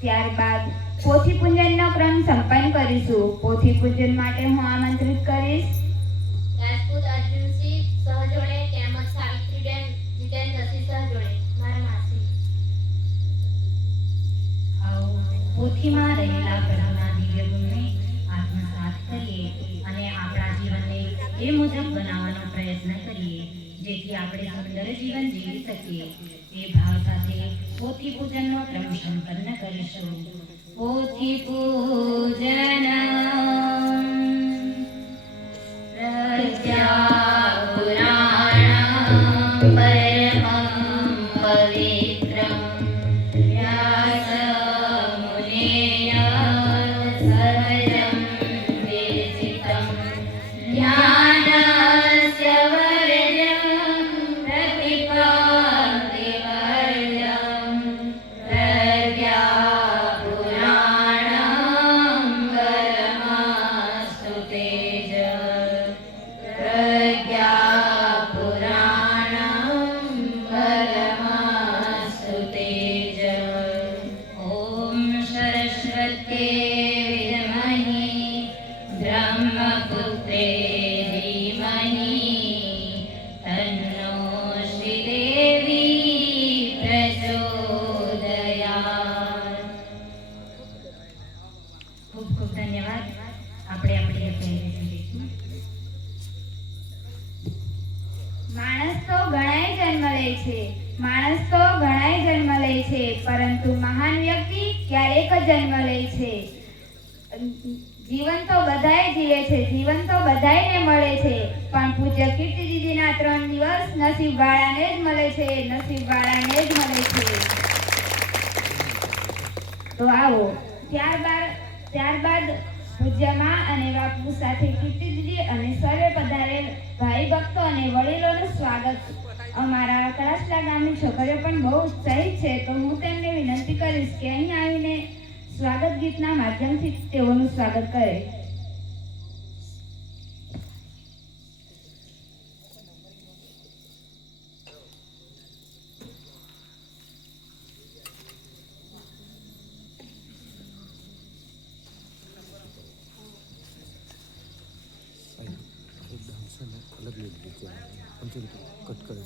ત્યારબાદ પોથી પૂજનનો ક્રમ સંપન્ન કરીશું. પોથી પૂજન માટે હું આમંત્રિત કરીશ. રાજપૂત અર્જુનસિંહ સહજોડે તેમજ સાવિત્રીબેન જીતેન્દ્રસિંહ સહજોડે. મારા માસી. આવો પોથીમાં રહેલા પ્રભુના દિવ્ય ગુણને આત્મસાત કરીએ અને આપણા જીવનને એ મુજબ બનાવવાનો પ્રયત્ન કરીએ જેથી આપણે સુંદર જીવન જીવી શકીએ. એ ભાવ સાથે પોથી પૂજનનો ક્રમ સંપન્ન કરીશું પોથી છે. માણસ તો ઘણાય જન્મ લે છે, પરંતુ મહાન વ્યક્તિ ક્યારેક જન્મ લે છે. જીવન તો બધાય જીવે છે, જીવન તો બધાયને મળે છે, પણ પૂજ્ય કીર્તિજીજીના ત્રણ દિવસ નસીબવાળાને જ મળે છે, નસીબવાળાને જ મળે છે. તો આવો, ત્યારબાદ ત્યારબાદ પૂજ્યમાં અને બાપુ સાથે કીર્તિજી અને સર્વે પધારેલ ભાઈ ભક્તો અને વડીલોનું સ્વાગત. અમારા કરાસલા ગામની છોકરીઓ પણ બહુ ઉત્સાહિત છે, તો હું તેમને વિનંતી કરીશ કે અહીં આવીને સ્વાગત ગીતના માધ્યમથી તેઓનું સ્વાગત કરે. છે ને અલગ લઈ લીધી છે પંચો કટ કરે